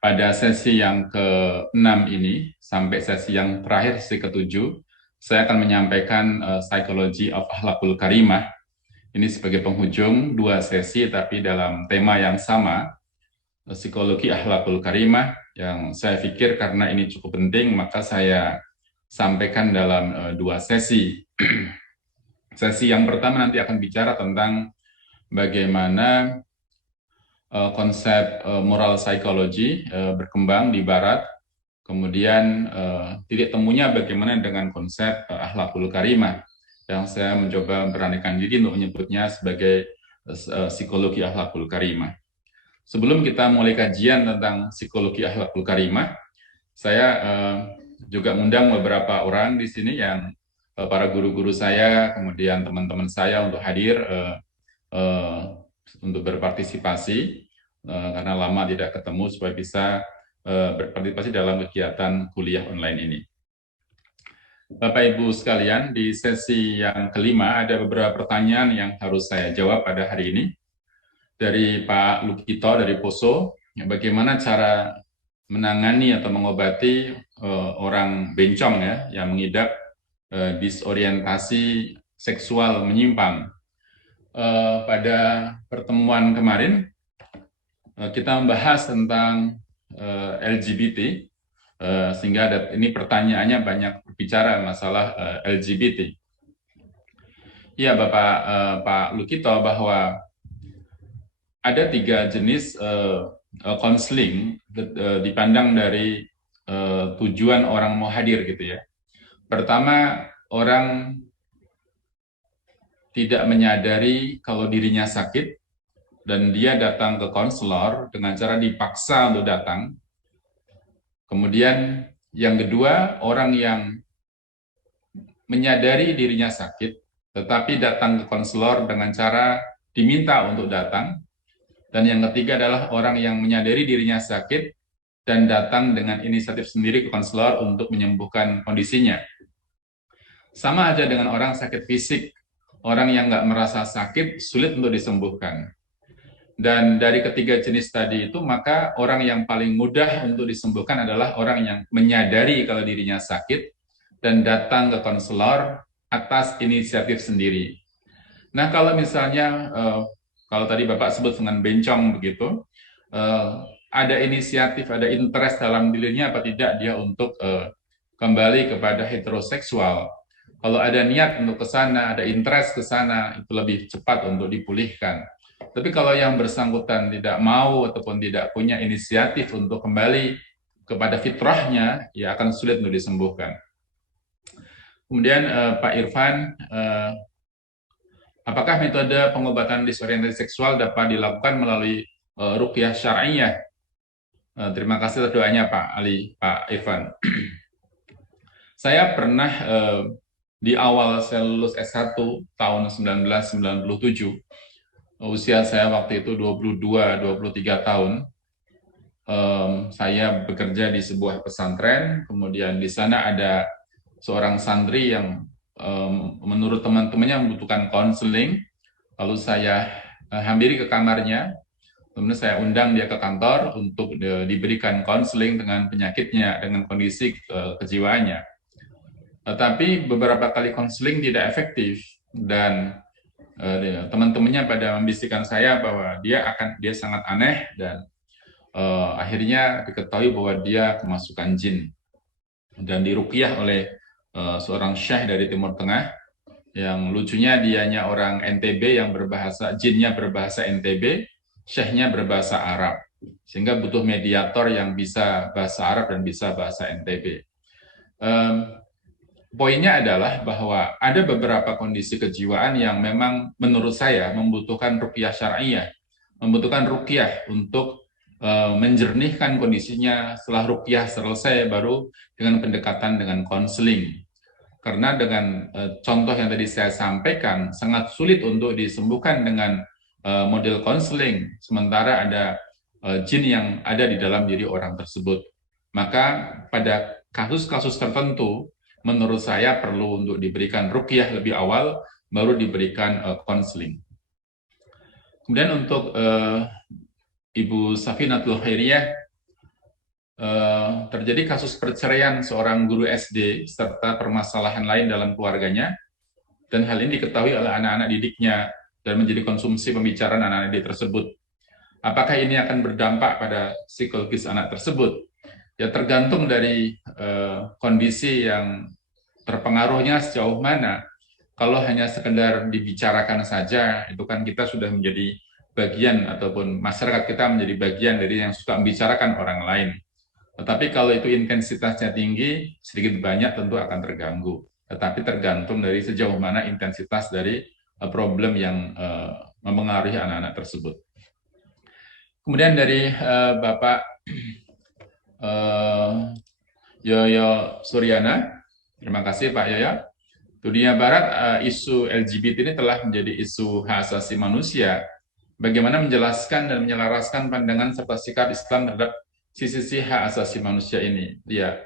Pada sesi yang ke-6 ini, sampai sesi yang terakhir, sesi ke-7, saya akan menyampaikan Psychology of Akhlakul Karimah. Ini sebagai penghujung dua sesi, tapi dalam tema yang sama, Psikologi Akhlakul Karimah, yang saya pikir karena ini cukup penting, maka saya sampaikan dalam dua sesi. Sesi yang pertama nanti akan bicara tentang bagaimana konsep moral psychology berkembang di Barat, kemudian titik temunya bagaimana dengan konsep akhlakul karimah, yang saya mencoba beranikan diri untuk menyebutnya sebagai psikologi akhlakul karimah. Sebelum kita mulai kajian tentang psikologi akhlakul karimah, saya juga mengundang beberapa orang di sini yang para guru-guru saya, kemudian teman-teman saya untuk hadir untuk berpartisipasi karena lama tidak ketemu supaya bisa berpartisipasi dalam kegiatan kuliah online ini. Bapak Ibu sekalian, di sesi yang kelima ada beberapa pertanyaan yang harus saya jawab pada hari ini. Dari Pak Lukito dari Poso, bagaimana cara menangani atau mengobati orang bencong ya yang mengidap disorientasi seksual menyimpang. Pada pertemuan kemarin kita membahas tentang LGBT, sehingga ini pertanyaannya banyak berbicara masalah LGBT. Iya Pak Lukito, bahwa ada 3 jenis konseling dipandang dari tujuan orang mau hadir gitu ya. Pertama, orang tidak menyadari kalau dirinya sakit dan dia datang ke konselor dengan cara dipaksa untuk datang. Kemudian yang kedua, orang yang menyadari dirinya sakit tetapi datang ke konselor dengan cara diminta untuk datang. Dan yang ketiga adalah orang yang menyadari dirinya sakit dan datang dengan inisiatif sendiri ke konselor untuk menyembuhkan kondisinya. Sama aja dengan orang sakit fisik. Orang yang nggak merasa sakit sulit untuk disembuhkan. Dan dari ketiga jenis tadi itu, maka orang yang paling mudah untuk disembuhkan adalah orang yang menyadari kalau dirinya sakit dan datang ke konselor atas inisiatif sendiri. Nah, kalau misalnya kalau tadi Bapak sebut dengan bencong begitu, ada inisiatif, ada interest dalam dirinya apa tidak dia untuk kembali kepada heteroseksual. Kalau ada niat untuk ke sana, ada interest ke sana, itu lebih cepat untuk dipulihkan. Tapi kalau yang bersangkutan tidak mau ataupun tidak punya inisiatif untuk kembali kepada fitrahnya, ya akan sulit untuk disembuhkan. Kemudian Pak Irfan, apakah metode pengobatan disorientasi seksual dapat dilakukan melalui ruqyah syar'iyah? Terima kasih atas doanya Pak Irfan. Saya pernah di awal saya lulus S1 tahun 1997, usia saya waktu itu 22-23 tahun, saya bekerja di sebuah pesantren, kemudian di sana ada seorang santri yang menurut teman-temannya membutuhkan konseling, lalu saya hampiri ke kamarnya, kemudian saya undang dia ke kantor untuk diberikan konseling dengan penyakitnya, dengan kondisi kejiwaannya. Tetapi beberapa kali konseling tidak efektif dan teman-temannya pada membisikkan saya bahwa dia sangat aneh dan akhirnya diketahui bahwa dia kemasukan jin dan diruqyah oleh seorang syekh dari Timur Tengah. Yang lucunya dianya orang NTB yang berbahasa, jinnya berbahasa NTB, syekhnya berbahasa Arab, sehingga butuh mediator yang bisa bahasa Arab dan bisa bahasa NTB. Poinnya adalah bahwa ada beberapa kondisi kejiwaan yang memang menurut saya membutuhkan ruqyah syar'iyah, membutuhkan ruqyah untuk menjernihkan kondisinya. Setelah ruqyah selesai baru dengan pendekatan dengan konseling. Karena dengan contoh yang tadi saya sampaikan sangat sulit untuk disembuhkan dengan model konseling, sementara ada jin yang ada di dalam diri orang tersebut. Maka pada kasus-kasus tertentu menurut saya perlu untuk diberikan ruqyah lebih awal, baru diberikan konseling. Kemudian untuk Ibu Safinatul Khairiyah, terjadi kasus perceraian seorang guru SD serta permasalahan lain dalam keluarganya, dan hal ini diketahui oleh anak-anak didiknya dan menjadi konsumsi pembicaraan anak-anak didik tersebut. Apakah ini akan berdampak pada psikologis anak tersebut? Ya tergantung dari kondisi yang terpengaruhnya sejauh mana. Kalau hanya sekedar dibicarakan saja, itu kan kita sudah menjadi bagian ataupun masyarakat kita menjadi bagian dari yang suka membicarakan orang lain. Tetapi kalau itu intensitasnya tinggi, sedikit banyak tentu akan terganggu. Tetapi tergantung dari sejauh mana intensitas dari problem yang mempengaruhi anak-anak tersebut. Kemudian dari Bapak Yoyo Suryana, terima kasih Pak Yoyo. Dunia Barat, isu LGBT ini telah menjadi isu hak asasi manusia. Bagaimana menjelaskan dan menyelaraskan pandangan serta sikap Islam terhadap sisi-sisi hak asasi manusia ini? Ya,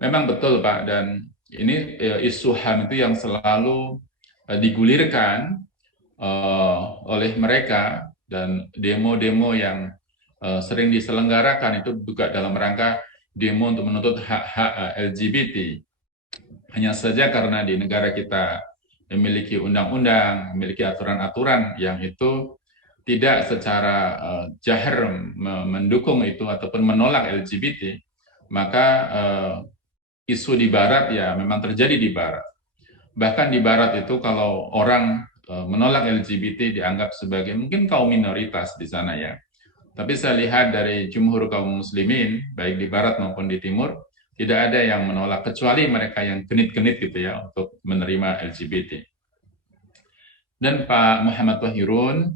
memang betul Pak, dan ini isu HAM itu yang selalu digulirkan oleh mereka, dan demo-demo yang sering diselenggarakan itu juga dalam rangka demo untuk menuntut hak-hak LGBT. Hanya saja karena di negara kita memiliki undang-undang, memiliki aturan-aturan yang itu tidak secara jahar mendukung itu ataupun menolak LGBT, maka isu di Barat ya memang terjadi di Barat. Bahkan di Barat itu kalau orang menolak LGBT dianggap sebagai mungkin kaum minoritas di sana ya. Tapi saya lihat dari jumhur kaum muslimin, baik di Barat maupun di Timur, tidak ada yang menolak, kecuali mereka yang genit-genit gitu ya, untuk menerima LGBT. Dan Pak Muhammad Wahirun,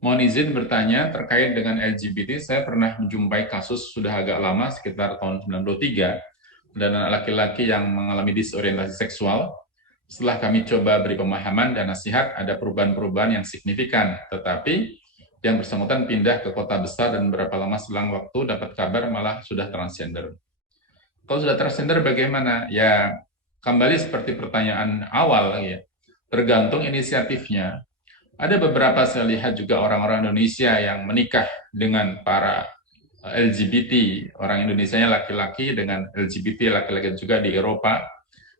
mohon izin bertanya terkait dengan LGBT, saya pernah menjumpai kasus sudah agak lama, sekitar tahun 93, dan anak laki-laki yang mengalami disorientasi seksual. Setelah kami coba beri pemahaman dan nasihat, ada perubahan-perubahan yang signifikan, tetapi yang bersangkutan pindah ke kota besar dan berapa lama selang waktu dapat kabar malah sudah transgender. Kalau sudah transgender bagaimana? Ya kembali seperti pertanyaan awal ya, tergantung inisiatifnya. Ada beberapa saya lihat juga orang-orang Indonesia yang menikah dengan para LGBT, orang Indonesianya laki-laki dengan LGBT laki-laki juga di Eropa.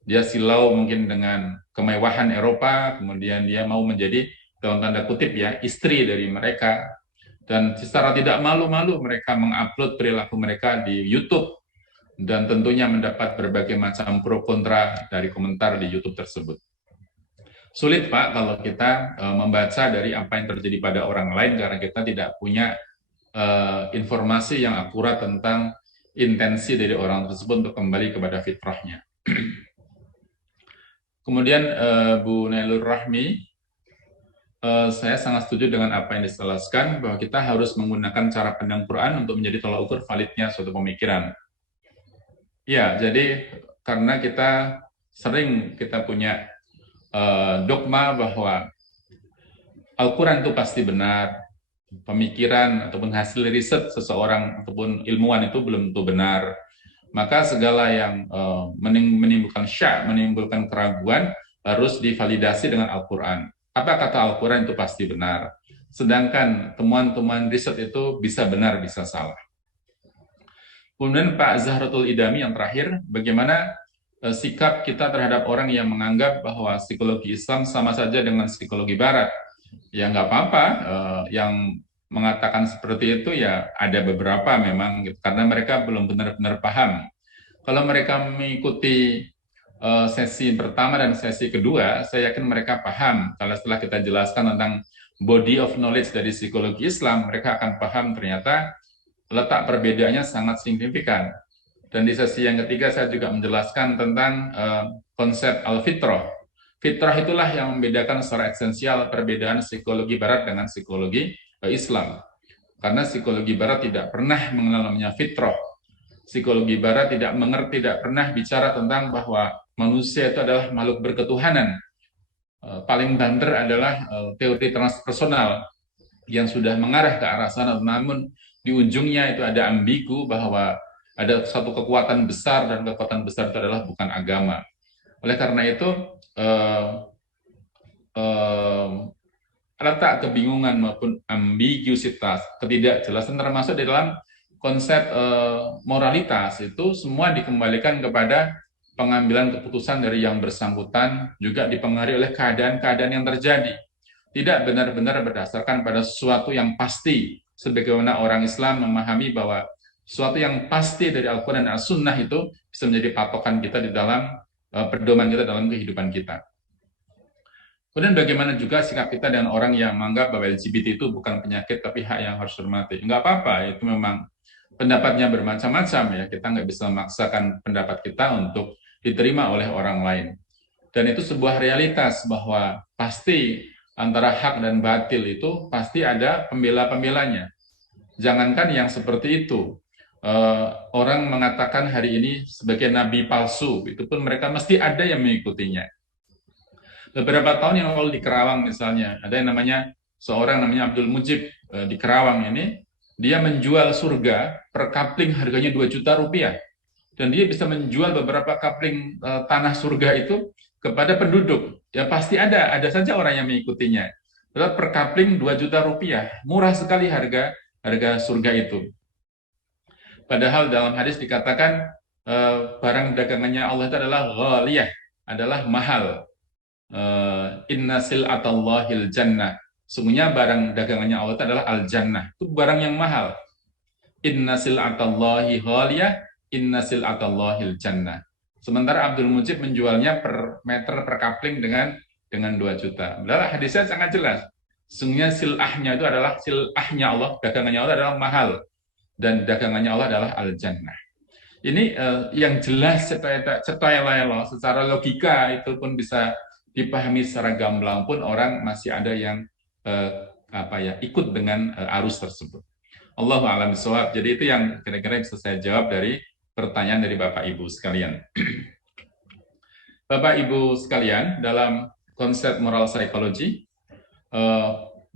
Dia silau mungkin dengan kemewahan Eropa, kemudian dia mau menjadi dalam tanda kutip ya, istri dari mereka. Dan secara tidak malu-malu mereka mengupload perilaku mereka di YouTube, dan tentunya mendapat berbagai macam pro kontra dari komentar di YouTube tersebut. Sulit Pak kalau kita membaca dari apa yang terjadi pada orang lain karena kita tidak punya informasi yang akurat tentang intensi dari orang tersebut untuk kembali kepada fitrahnya. Kemudian Bu Nailur Rahmi, saya sangat setuju dengan apa yang dijelaskan bahwa kita harus menggunakan cara pandang Quran untuk menjadi tolak ukur validnya suatu pemikiran. Ya, jadi karena kita sering kita punya dogma bahwa Al-Quran itu pasti benar, pemikiran ataupun hasil riset seseorang ataupun ilmuwan itu belum tentu benar. Maka segala yang menimbulkan syak, menimbulkan keraguan harus divalidasi dengan Al-Quran. Apa kata Al-Quran itu pasti benar. Sedangkan temuan-temuan riset itu bisa benar, bisa salah. Kemudian Pak Zahratul Idami yang terakhir, bagaimana sikap kita terhadap orang yang menganggap bahwa psikologi Islam sama saja dengan psikologi Barat? Ya nggak apa-apa, yang mengatakan seperti itu ya ada beberapa memang, gitu, karena mereka belum benar-benar paham. Kalau mereka mengikuti sesi pertama dan sesi kedua, saya yakin mereka paham. Kalau setelah kita jelaskan tentang body of knowledge dari psikologi Islam, mereka akan paham ternyata letak perbedaannya sangat signifikan. Dan di sesi yang ketiga saya juga menjelaskan tentang konsep al-fitrah. Fitrah itulah yang membedakan secara esensial perbedaan psikologi Barat dengan psikologi Islam. Karena psikologi Barat tidak pernah mengenal namanya fitrah. Psikologi Barat tidak mengerti, tidak pernah bicara tentang bahwa manusia itu adalah makhluk berketuhanan. Paling banter adalah teori transpersonal yang sudah mengarah ke arah sana, namun di ujungnya itu ada ambigu bahwa ada satu kekuatan besar dan kekuatan besar itu adalah bukan agama. Oleh karena itu letak kebingungan maupun ambiguitas, ketidakjelasan termasuk di dalam konsep moralitas itu semua dikembalikan kepada pengambilan keputusan dari yang bersangkutan, juga dipengaruhi oleh keadaan-keadaan yang terjadi. Tidak benar-benar berdasarkan pada sesuatu yang pasti, sebagaimana orang Islam memahami bahwa sesuatu yang pasti dari Al-Quran dan As-Sunnah itu bisa menjadi patokan kita di dalam pedoman kita dalam kehidupan kita. Kemudian bagaimana juga sikap kita dengan orang yang menganggap bahwa LGBT itu bukan penyakit tapi hak yang harus dihormati. Enggak apa-apa, itu memang pendapatnya bermacam-macam ya. Kita nggak bisa memaksakan pendapat kita untuk diterima oleh orang lain. Dan itu sebuah realitas bahwa pasti antara hak dan batil itu pasti ada pembela-pembelanya. Jangankan yang seperti itu, orang mengatakan hari ini sebagai nabi palsu, itu pun mereka mesti ada yang mengikutinya. Beberapa tahun yang lalu di Kerawang misalnya, ada yang namanya seorang namanya Abdul Mujib di Kerawang ini, dia menjual surga per kapling harganya 2 juta rupiah. Dan dia bisa menjual beberapa kapling tanah surga itu kepada penduduk. Ya pasti ada saja orang yang mengikutinya. Berarti per kapling 2 juta rupiah, murah sekali harga surga itu. Padahal dalam hadis dikatakan barang dagangannya Allah itu adalah ghaliyah, adalah mahal. Inna sil'atallahil jannah. Sungguhnya barang dagangannya Allah itu adalah al-jannah. Itu barang yang mahal. Inna sil'atallahi ghaliyah, inna sil'atallahil jannah. Sementara Abdul Mujib menjualnya per meter per kapling dengan 2 juta. Padahal hadisnya sangat jelas. Sungguhnya sil'ahnya itu adalah sil'ahnya Allah, dagangannya Allah adalah mahal. Dan dagangannya Allah adalah al-jannah. Ini yang jelas secara logika itu pun bisa dipahami secara gamblang, pun orang masih ada yang ikut dengan arus tersebut. Allahu a'lam bishawab. Jadi itu yang kira-kira bisa saya jawab dari pertanyaan dari Bapak Ibu sekalian. Bapak Ibu sekalian, dalam konsep moral psychology,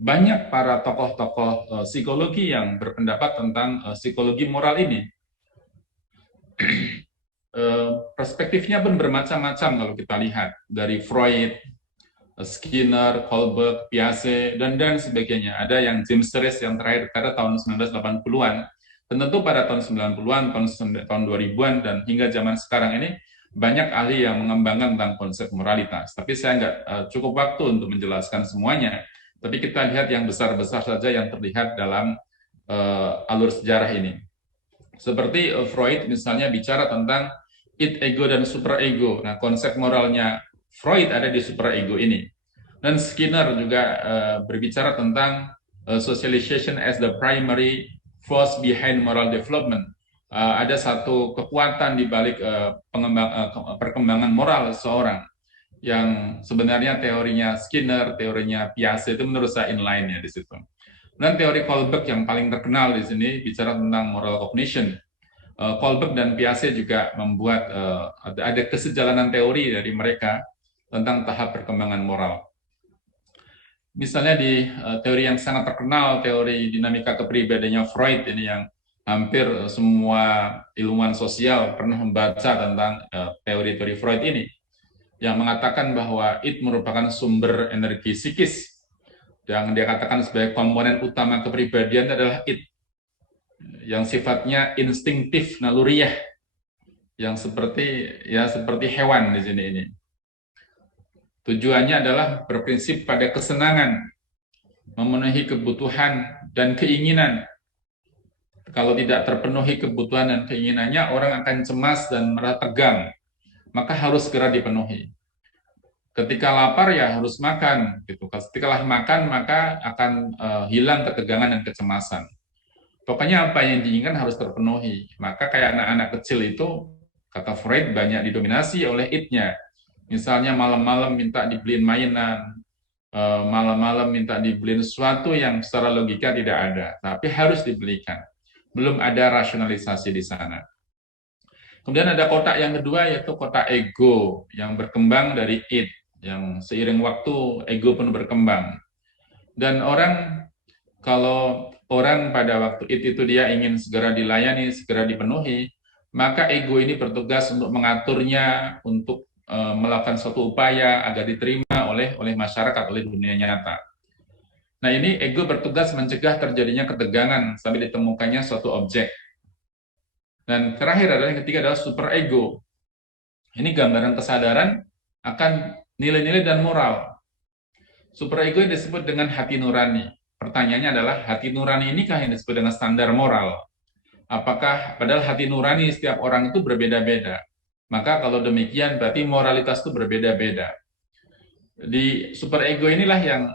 banyak para tokoh-tokoh psikologi yang berpendapat tentang psikologi moral ini. Perspektifnya pun bermacam-macam kalau kita lihat, dari Freud, Skinner, Kohlberg, Piaget, dan sebagainya. Ada yang James Serres yang terakhir pada tahun 1980-an. Dan tentu pada tahun 90-an, tahun 2000-an, dan hingga zaman sekarang ini, banyak ahli yang mengembangkan tentang konsep moralitas. Tapi saya nggak cukup waktu untuk menjelaskan semuanya. Tapi kita lihat yang besar-besar saja yang terlihat dalam alur sejarah ini. Seperti Freud misalnya bicara tentang id, ego, dan superego. Nah, konsep moralnya Freud ada di superego ini. Dan Skinner juga berbicara tentang socialization as the primary force behind moral development. Ada satu kekuatan di balik perkembangan moral seseorang, yang sebenarnya teorinya Skinner, teorinya Piaget itu menurut saya inline ya di situ. Dan teori Kohlberg yang paling terkenal di sini bicara tentang moral cognition. Kohlberg dan Piaget juga membuat ada kesejalanan teori dari mereka tentang tahap perkembangan moral. Misalnya di teori yang sangat terkenal, teori dinamika kepribadiannya Freud ini, yang hampir semua ilmuwan sosial pernah membaca tentang teori-teori Freud ini, yang mengatakan bahwa id merupakan sumber energi psikis, yang dia katakan sebagai komponen utama kepribadian adalah id, yang sifatnya instinktif, naluriah, yang seperti hewan di sini ini. Tujuannya adalah berprinsip pada kesenangan, memenuhi kebutuhan dan keinginan. Kalau tidak terpenuhi kebutuhan dan keinginannya, orang akan cemas dan merasa tegang, maka harus segera dipenuhi. Ketika lapar ya harus makan, gitu. Ketika makan maka akan hilang ketegangan dan kecemasan. Pokoknya apa yang diinginkan harus terpenuhi. Maka kayak anak-anak kecil itu, kata Freud, banyak didominasi oleh id-nya. Misalnya malam-malam minta dibeliin mainan, malam-malam minta dibeliin sesuatu yang secara logika tidak ada, tapi harus dibelikan. Belum ada rasionalisasi di sana. Kemudian ada kotak yang kedua, yaitu kotak ego, yang berkembang dari id, yang seiring waktu ego pun berkembang. Dan kalau orang pada waktu itu dia ingin segera dilayani, segera dipenuhi, maka ego ini bertugas untuk mengaturnya, untuk melakukan suatu upaya agar diterima oleh masyarakat, oleh dunia nyata. Nah, ini ego bertugas mencegah terjadinya ketegangan sampai ditemukannya suatu objek. Dan terakhir adalah yang ketiga adalah superego. Ini gambaran kesadaran akan nilai-nilai dan moral. Superego yang disebut dengan hati nurani. Pertanyaannya adalah hati nurani inikah yang disebut dengan standar moral? Apakah padahal hati nurani setiap orang itu berbeda-beda? Maka kalau demikian berarti moralitas itu berbeda-beda. Di superego inilah yang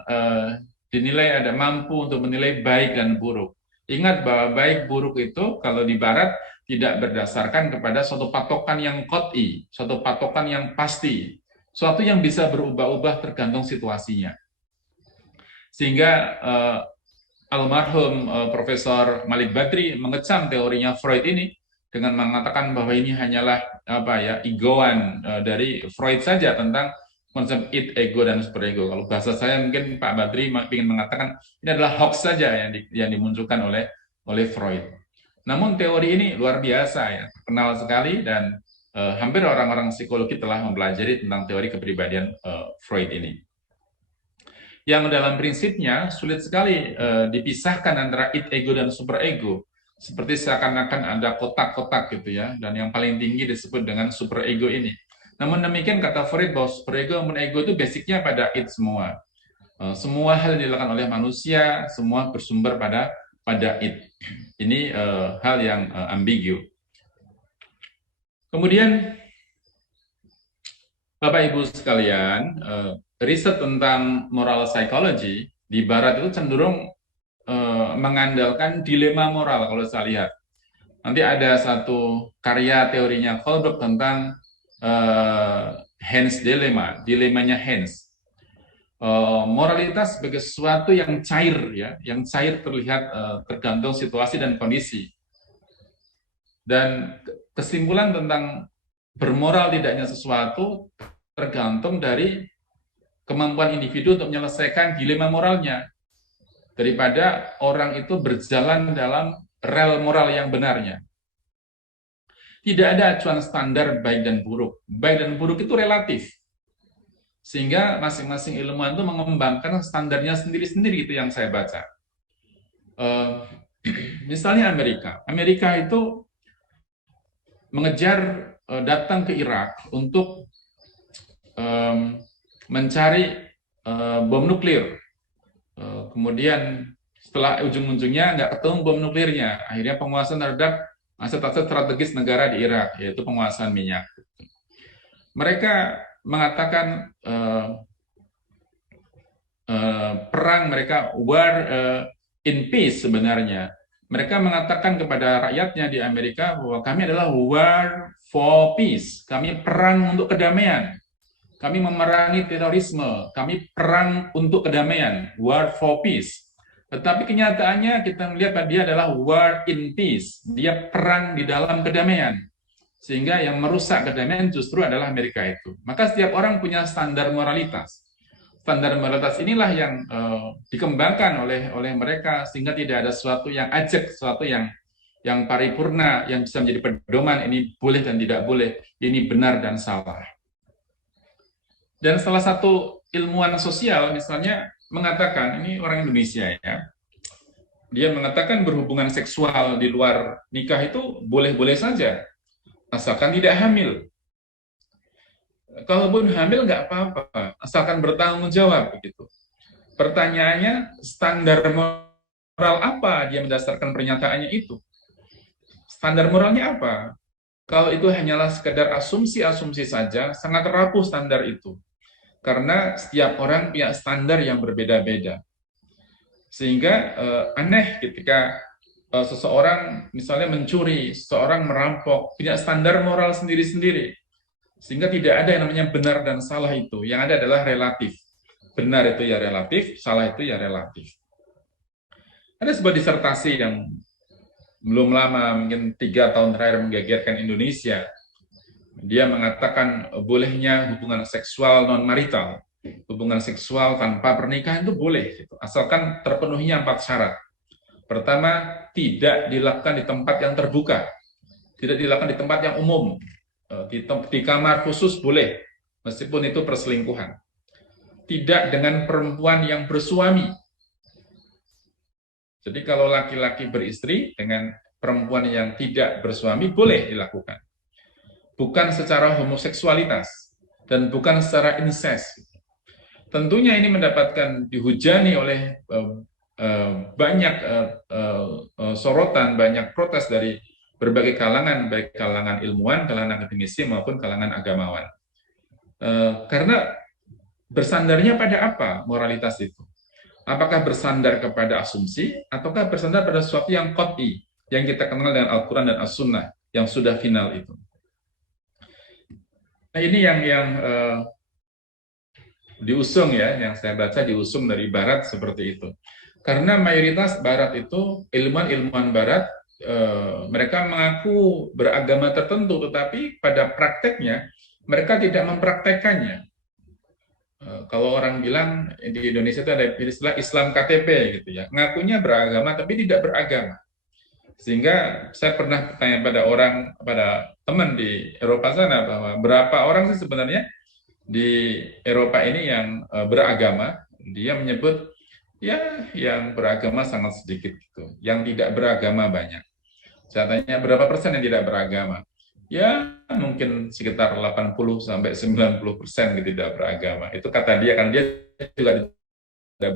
dinilai ada mampu untuk menilai baik dan buruk. Ingat bahwa baik buruk itu kalau di barat tidak berdasarkan kepada suatu patokan yang qat'i, suatu patokan yang pasti, suatu yang bisa berubah-ubah tergantung situasinya. Sehingga almarhum Profesor Malik Badri mengecam teorinya Freud ini dengan mengatakan bahwa ini hanyalah igoan dari Freud saja tentang konsep id, ego, dan superego. Kalau bahasa saya mungkin Pak Badri ingin mengatakan ini adalah hoax saja yang dimunculkan oleh Freud. Namun teori ini luar biasa ya, terkenal sekali dan hampir orang-orang psikologi telah mempelajari tentang teori kepribadian Freud ini. Yang dalam prinsipnya sulit sekali dipisahkan antara id, ego, dan superego. Seperti seakan-akan ada kotak-kotak gitu ya, dan yang paling tinggi disebut dengan superego ini. Namun demikian kata Freud bahwa superego dan ego itu basicnya pada id semua. Semua hal yang dilakukan oleh manusia, semua bersumber pada id. Ini hal yang ambigu. Kemudian, Bapak Ibu sekalian, riset tentang moral psychology di Barat itu cenderung mengandalkan dilema moral kalau saya lihat. Nanti ada satu karya teorinya Kohlberg tentang Hans Dilemma, dilemanya Hans. Moralitas sebagai sesuatu yang cair, ya, yang cair terlihat tergantung situasi dan kondisi. Dan kesimpulan tentang bermoral tidaknya sesuatu tergantung dari kemampuan individu untuk menyelesaikan dilema moralnya. Daripada orang itu berjalan dalam rel moral yang benarnya. Tidak ada acuan standar baik dan buruk. Baik dan buruk itu relatif. Sehingga masing-masing ilmuwan itu mengembangkan standarnya sendiri-sendiri, itu yang saya baca. Misalnya Amerika. Amerika itu mengejar datang ke Irak untuk mencari bom nuklir. Kemudian setelah ujung-ujungnya nggak ketemu bom nuklirnya, akhirnya penguasaan terhadap aset-aset strategis negara di Irak, yaitu penguasaan minyak. Mereka mengatakan perang mereka war in peace sebenarnya. Mereka mengatakan kepada rakyatnya di Amerika bahwa kami adalah war for peace, kami perang untuk kedamaian. Kami memerangi terorisme, kami perang untuk kedamaian, war for peace. Tetapi kenyataannya kita melihat bahwa dia adalah war in peace, dia perang di dalam kedamaian. Sehingga yang merusak kedamaian justru adalah Amerika itu. Maka setiap orang punya standar moralitas. Standar moralitas inilah yang dikembangkan oleh mereka, sehingga tidak ada sesuatu yang ajak, sesuatu yang paripurna, yang bisa menjadi pedoman, ini boleh dan tidak boleh, ini benar dan salah. Dan salah satu ilmuwan sosial misalnya mengatakan, ini orang Indonesia ya, dia mengatakan berhubungan seksual di luar nikah itu boleh-boleh saja, asalkan tidak hamil. Kalaupun hamil nggak apa-apa, asalkan bertanggung jawab begitu. Pertanyaannya, standar moral apa dia mendasarkan pernyataannya itu? Standar moralnya apa? Kalau itu hanyalah sekedar asumsi-asumsi saja, sangat rapuh standar itu. Karena setiap orang punya standar yang berbeda-beda. Sehingga aneh ketika seseorang misalnya mencuri, seseorang merampok, punya standar moral sendiri-sendiri. Sehingga tidak ada yang namanya benar dan salah itu. Yang ada adalah relatif. Benar itu ya relatif, salah itu ya relatif. Ada sebuah disertasi yang belum lama, mungkin 3 tahun terakhir menggegerkan Indonesia. Dia mengatakan bolehnya hubungan seksual non-marital, hubungan seksual tanpa pernikahan itu boleh, gitu, asalkan terpenuhinya 4 syarat. Pertama, tidak dilakukan di tempat yang terbuka, tidak dilakukan di tempat yang umum, di kamar khusus boleh, meskipun itu perselingkuhan. Tidak dengan perempuan yang bersuami. Jadi kalau laki-laki beristri dengan perempuan yang tidak bersuami boleh dilakukan. Bukan secara homoseksualitas dan bukan secara incest. Tentunya ini mendapatkan dihujani oleh banyak sorotan, banyak protes dari berbagai kalangan, baik kalangan ilmuwan, kalangan akademisi maupun kalangan agamawan. Karena bersandarnya pada apa moralitas itu? Apakah bersandar kepada asumsi, ataukah bersandar pada sesuatu yang qat'i, yang kita kenal dengan Al-Quran dan As-Sunnah, yang sudah final itu? Nah, ini yang diusung ya, yang saya baca diusung dari Barat seperti itu. Karena mayoritas Barat itu, ilmuwan-ilmuwan Barat, mereka mengaku beragama tertentu, tetapi pada prakteknya mereka tidak mempraktekannya. Kalau orang bilang di Indonesia itu ada istilah Islam KTP gitu ya, ngakunya beragama tapi tidak beragama. Sehingga saya pernah tanya pada teman di Eropa sana bahwa berapa orang sih sebenarnya di Eropa ini yang beragama. Dia menyebut ya yang beragama sangat sedikit gitu, yang tidak beragama banyak. Saya tanya berapa persen yang tidak beragama? Ya mungkin sekitar 80-90% gitu tidak beragama. Itu kata dia, karena dia juga tidak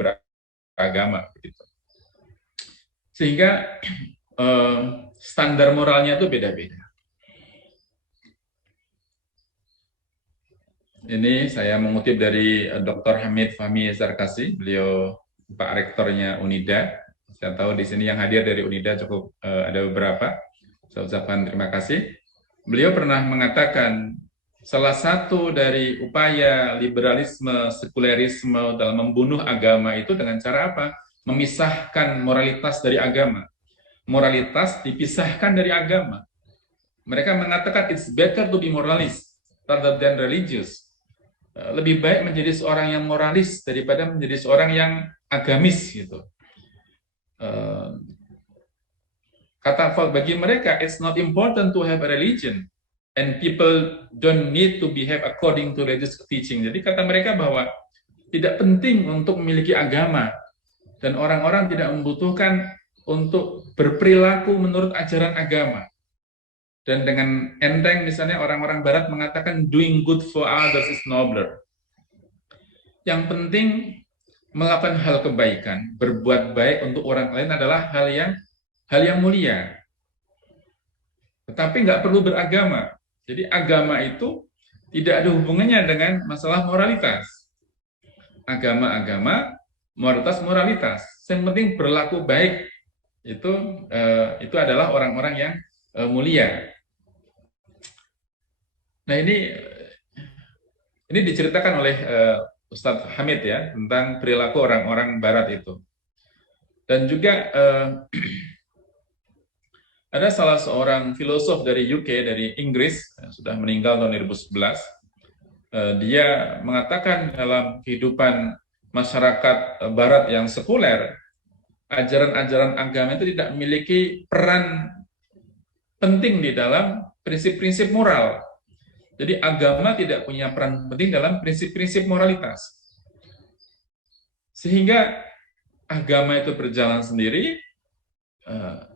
beragama gitu. Sehingga standar moralnya itu beda-beda. Ini saya mengutip dari Dr. Hamid Fahmi Zarkasi, beliau Pak Rektornya Unida. Saya tahu di sini yang hadir dari Unida cukup ada beberapa. Saya ucapkan terima kasih. Beliau pernah mengatakan salah satu dari upaya liberalisme, sekulerisme dalam membunuh agama itu dengan cara apa? Memisahkan moralitas dari agama. Moralitas dipisahkan dari agama. Mereka mengatakan it's better to be moralist rather than religious. Lebih baik menjadi seorang yang moralis daripada menjadi seorang yang agamis gitu. Kata bagi mereka, it's not important to have a religion, and people don't need to behave according to religious teaching. Jadi kata mereka bahwa tidak penting untuk memiliki agama, dan orang-orang tidak membutuhkan untuk berperilaku menurut ajaran agama. Dan dengan enteng misalnya orang-orang Barat mengatakan doing good for others is nobler. Yang penting melakukan hal kebaikan, berbuat baik untuk orang lain adalah hal yang mulia. Tetapi nggak perlu beragama. Jadi agama itu tidak ada hubungannya dengan masalah moralitas. Agama-agama, moralitas. Yang penting berlaku baik itu adalah orang-orang yang mulia. Nah ini diceritakan oleh Ustadz Hamid ya tentang perilaku orang-orang Barat itu. Dan juga ada salah seorang filosof dari UK, dari Inggris, sudah meninggal tahun 2011. Dia mengatakan dalam kehidupan masyarakat Barat yang sekuler, ajaran-ajaran agama itu tidak memiliki peran penting di dalam prinsip-prinsip moral. Jadi agama tidak punya peran penting dalam prinsip-prinsip moralitas. Sehingga agama itu berjalan sendiri,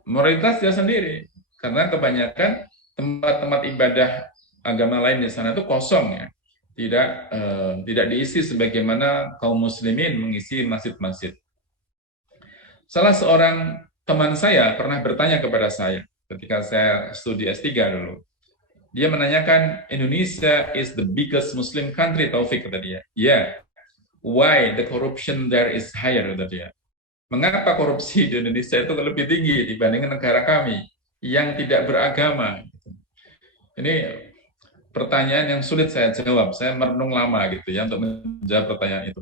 moralitas dia sendiri, karena kebanyakan tempat-tempat ibadah agama lain di sana itu kosong ya, tidak diisi sebagaimana kaum muslimin mengisi masjid-masjid. Salah seorang teman saya pernah bertanya kepada saya ketika saya studi S3 dulu. Dia menanyakan, Indonesia is the biggest Muslim country, Taufik, kata dia. Yeah. Why the corruption there is higher, kata dia. Mengapa korupsi di Indonesia itu lebih tinggi dibandingkan negara kami yang tidak beragama? Ini pertanyaan yang sulit saya jawab. Saya merenung lama gitu ya untuk menjawab pertanyaan itu.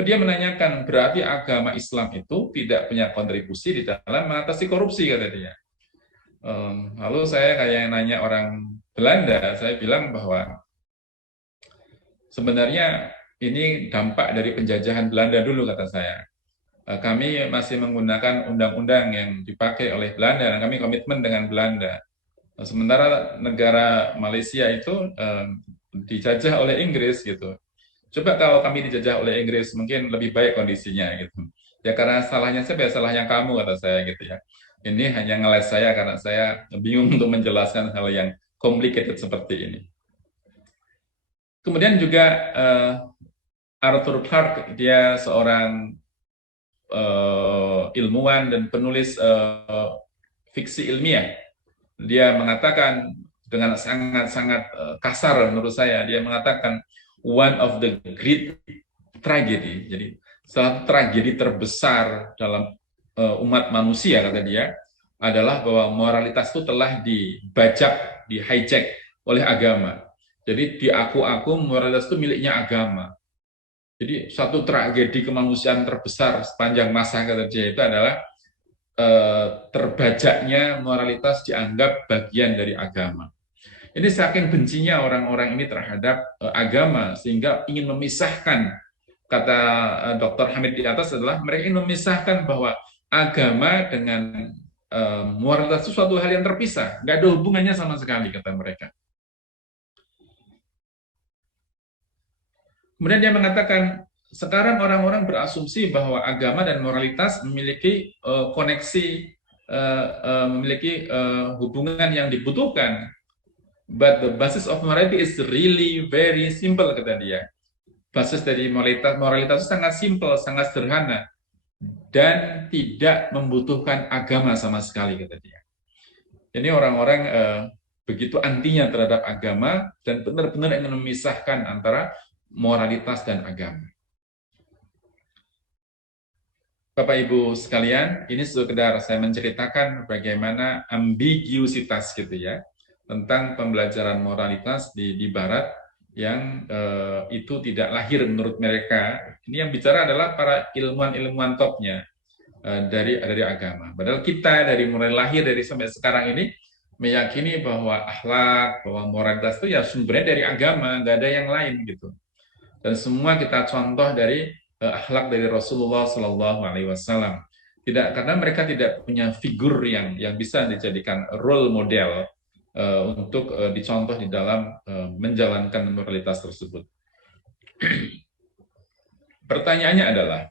Dia menanyakan, berarti agama Islam itu tidak punya kontribusi di dalam mengatasi korupsi, kata dia. Lalu saya kayak nanya orang Belanda, saya bilang bahwa sebenarnya ini dampak dari penjajahan Belanda dulu, kata saya. Kami masih menggunakan undang-undang yang dipakai oleh Belanda, dan kami komitmen dengan Belanda. Sementara negara Malaysia itu dijajah oleh Inggris gitu. Coba kalau kami dijajah oleh Inggris, mungkin lebih baik kondisinya gitu. Ya karena salahnya saya, salahnya kamu, kata saya gitu ya. Ini hanya ngeles saya karena saya bingung untuk menjelaskan hal yang complicated seperti ini. Kemudian juga Arthur Clarke, dia seorang ilmuwan dan penulis fiksi ilmiah. Dia mengatakan dengan sangat-sangat kasar menurut saya, dia mengatakan one of the great tragedy, jadi salah satu tragedi terbesar dalam umat manusia, kata dia, adalah bahwa moralitas itu telah dibajak, di-hijack oleh agama. Jadi diaku-aku moralitas itu miliknya agama. Jadi satu tragedi kemanusiaan terbesar sepanjang masa, kata dia, itu adalah terbajaknya moralitas dianggap bagian dari agama. Ini saking bencinya orang-orang ini terhadap agama, sehingga ingin memisahkan, kata Dr. Hamid di atas adalah mereka ingin memisahkan bahwa agama dengan moralitas itu suatu hal yang terpisah, nggak ada hubungannya sama sekali, kata mereka. Kemudian dia mengatakan, sekarang orang-orang berasumsi bahwa agama dan moralitas memiliki koneksi, memiliki hubungan yang dibutuhkan. But the basis of morality is really very simple, kata dia. Basis dari moralitas itu sangat simple, sangat sederhana, dan tidak membutuhkan agama sama sekali, kata dia. Jadi orang-orang begitu antinya terhadap agama dan benar-benar ingin memisahkan antara moralitas dan agama. Bapak Ibu sekalian, ini sekedar saya menceritakan bagaimana ambiguitas gitu ya tentang pembelajaran moralitas di Barat yang itu tidak lahir menurut mereka. Ini yang bicara adalah para ilmuwan-ilmuwan topnya dari agama. Padahal kita dari mulai lahir dari sampai sekarang ini meyakini bahwa akhlak, bahwa moralitas itu ya sumbernya dari agama, nggak ada yang lain gitu. Dan semua kita contoh dari akhlak dari Rasulullah Shallallahu Alaihi Wasallam. Tidak, karena mereka tidak punya figur yang bisa dijadikan role model untuk dicontoh di dalam menjalankan moralitas tersebut. Pertanyaannya adalah,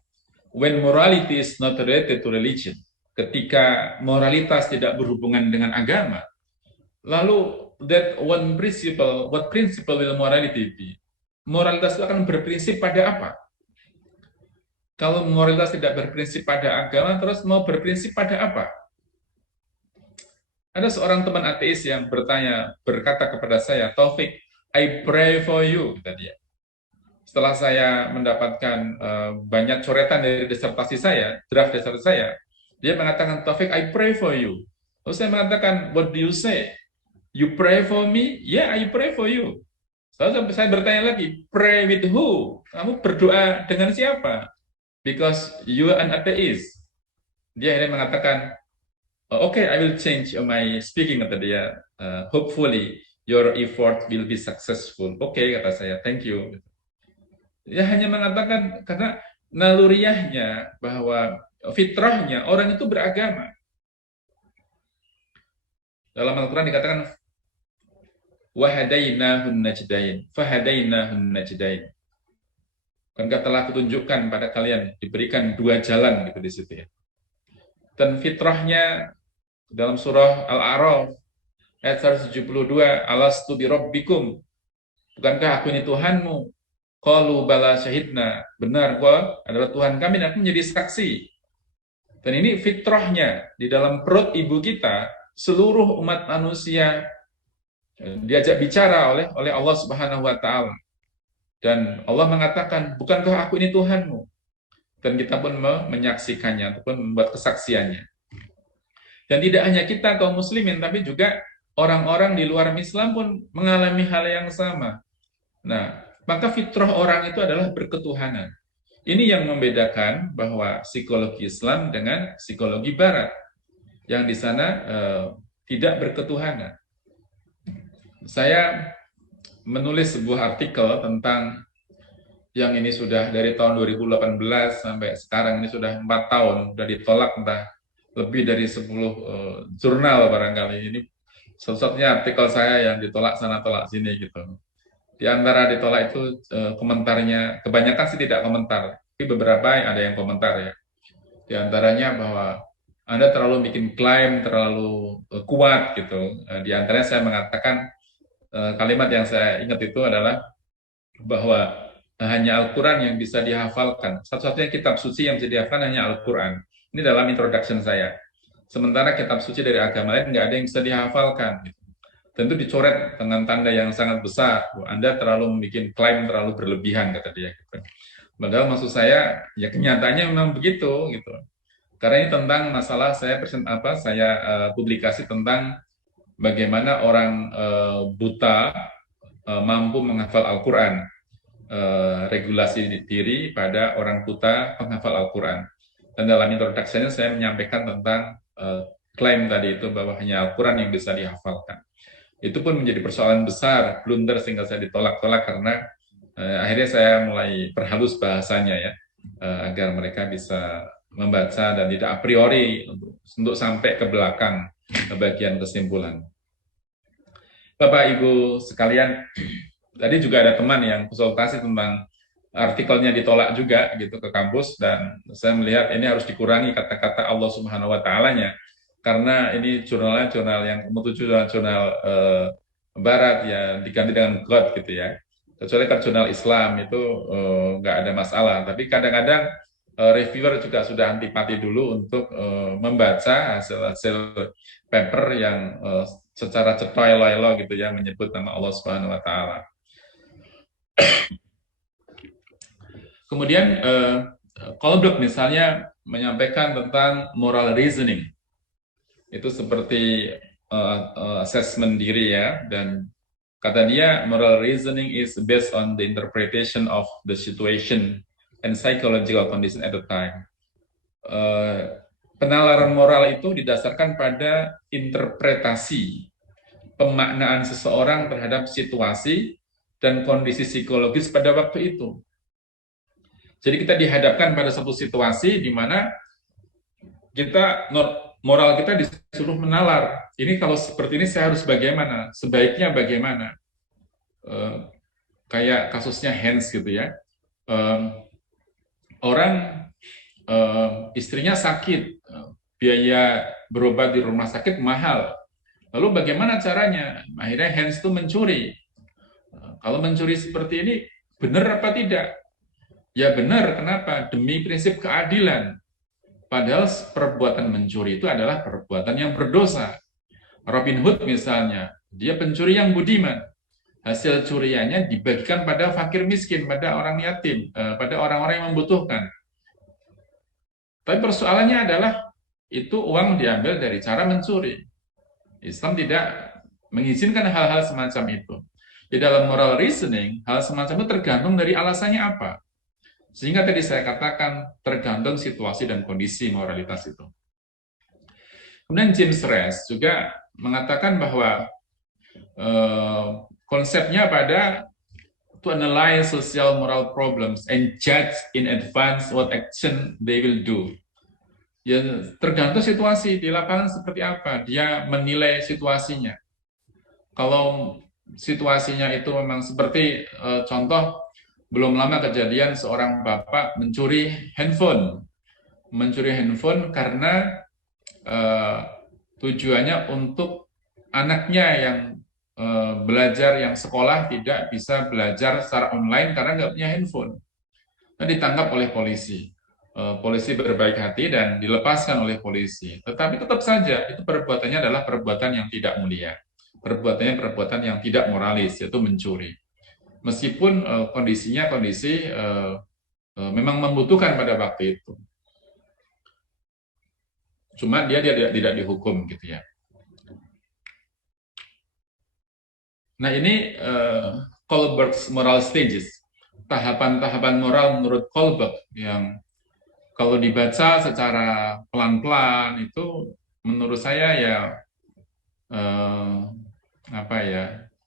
when morality is not related to religion, ketika moralitas tidak berhubungan dengan agama, lalu that one principle, what principle will morality be? Moralitas itu akan berprinsip pada apa? Kalau moralitas tidak berprinsip pada agama, terus mau berprinsip pada apa? Ada seorang teman ateis yang berkata kepada saya, Taufik, I pray for you, kata dia. Setelah saya mendapatkan banyak coretan dari disertasi saya, draft disertasi saya, dia mengatakan, Taufik, I pray for you. Lalu saya mengatakan, what do you say? You pray for me? Yeah, I pray for you. Lalu saya bertanya lagi, pray with who? Kamu berdoa dengan siapa? Because you are an atheist. Dia akhirnya mengatakan, okay, I will change my speaking, kata dia. Hopefully your effort will be successful. Okay, kata saya, thank you. Dia hanya mengatakan karena naluriahnya, bahwa fitrahnya orang itu beragama. Dalam Al-Quran dikatakan, wahadainahun najdain, fahadainahun najdain. Karena telah kutunjukkan pada kalian, diberikan dua jalan gitu di situ ya. Dan fitrahnya dalam surah Al-A'raf ayat 172, alastu birabbikum, bukankah aku ini Tuhanmu? Qalu bala syahidna, benar gua adalah Tuhan kami dan aku menjadi saksi. Dan ini fitrahnya di dalam perut ibu kita, seluruh umat manusia diajak bicara oleh Allah Subhanahu wa taala. Dan Allah mengatakan, bukankah aku ini Tuhanmu? Dan kita pun menyaksikannya ataupun membuat kesaksiannya. Dan tidak hanya kita kaum muslimin, tapi juga orang-orang di luar Islam pun mengalami hal yang sama. Nah, maka fitrah orang itu adalah berketuhanan. Ini yang membedakan bahwa psikologi Islam dengan psikologi Barat, yang di sana tidak berketuhanan. Saya menulis sebuah artikel tentang yang ini sudah dari tahun 2018 sampai sekarang, ini sudah 4 tahun, sudah ditolak entah lebih dari 10 jurnal barangkali. Ini satu-satunya artikel saya yang ditolak sana tolak sini gitu. Di antara ditolak itu komentarnya, kebanyakan sih tidak komentar, tapi beberapa ada yang komentar ya. Di antaranya bahwa Anda terlalu bikin klaim terlalu kuat gitu. Di antaranya saya mengatakan kalimat yang saya ingat itu adalah bahwa hanya Al-Quran yang bisa dihafalkan. Satu-satunya kitab suci yang bisa dihafalkan hanya Al-Quran. Ini dalam introduction saya. Sementara kitab suci dari agama lain nggak ada yang bisa dihafalkan. Tentu dicoret dengan tanda yang sangat besar. Anda terlalu membuat klaim terlalu berlebihan, kata dia. Padahal maksud saya, ya kenyataannya memang begitu. Gitu. Karena ini tentang masalah saya publikasi tentang bagaimana orang buta mampu menghafal Al-Quran, regulasi diri pada orang buta penghafal Al-Quran. Dan dalam introduksinya saya menyampaikan tentang klaim tadi itu bahwa hanya Al-Quran yang bisa dihafalkan. Itu pun menjadi persoalan besar, blunder sehingga saya ditolak-tolak karena akhirnya saya mulai perhalus bahasanya ya, agar mereka bisa membaca dan tidak a priori untuk sampai ke belakang ke bagian kesimpulan. Bapak Ibu sekalian, tadi juga ada teman yang konsultasi tentang artikelnya ditolak juga gitu ke kampus, dan saya melihat ini harus dikurangi kata-kata Allah Subhanahu wa Ta'ala-nya, karena ini jurnal yang mutu jurnal barat ya diganti dengan God gitu ya. Kecuali kan jurnal Islam itu nggak ada masalah, tapi kadang-kadang reviewer juga sudah antipati dulu untuk membaca hasil paper yang secara cetoy-loylo gitu ya menyebut nama Allah Subhanahu wa Ta'ala. Kemudian Kohlberg misalnya menyampaikan tentang moral reasoning. Itu seperti assessment diri ya, dan kata dia moral reasoning is based on the interpretation of the situation and psychological condition at the time. Penalaran moral itu didasarkan pada interpretasi pemaknaan seseorang terhadap situasi dan kondisi psikologis pada waktu itu. Jadi kita dihadapkan pada satu situasi di mana moral kita disuruh menalar. Ini kalau seperti ini saya harus bagaimana? Sebaiknya bagaimana? Kayak kasusnya Hans gitu ya. Orang istrinya sakit, biaya berobat di rumah sakit mahal. Lalu bagaimana caranya? Akhirnya Hans itu mencuri. Kalau mencuri seperti ini, benar apa tidak? Ya benar, kenapa? Demi prinsip keadilan. Padahal perbuatan mencuri itu adalah perbuatan yang berdosa. Robin Hood misalnya, dia pencuri yang budiman. Hasil curiannya dibagikan pada fakir miskin, pada orang yatim, pada orang-orang yang membutuhkan. Tapi persoalannya adalah, itu uang diambil dari cara mencuri. Islam tidak mengizinkan hal-hal semacam itu. Di dalam moral reasoning, hal semacam itu tergantung dari alasannya apa. Sehingga tadi saya katakan tergantung situasi dan kondisi moralitas itu. Kemudian James Reyes juga mengatakan bahwa konsepnya pada to analyze social moral problems and judge in advance what action they will do. Ya, tergantung situasi di lapangan seperti apa, dia menilai situasinya. Kalau situasinya itu memang seperti contoh, belum lama kejadian seorang bapak mencuri handphone karena tujuannya untuk anaknya yang belajar, yang sekolah tidak bisa belajar secara online karena nggak punya handphone. Nah, ditangkap oleh polisi. Polisi berbaik hati dan dilepaskan oleh polisi. Tetapi tetap saja itu perbuatannya adalah perbuatan yang tidak mulia. Perbuatan yang tidak moralis, yaitu mencuri. Meskipun kondisinya memang membutuhkan pada waktu itu. Cuma dia tidak dihukum gitu ya. Nah ini Kohlberg's moral stages, tahapan-tahapan moral menurut Kohlberg yang kalau dibaca secara pelan-pelan itu menurut saya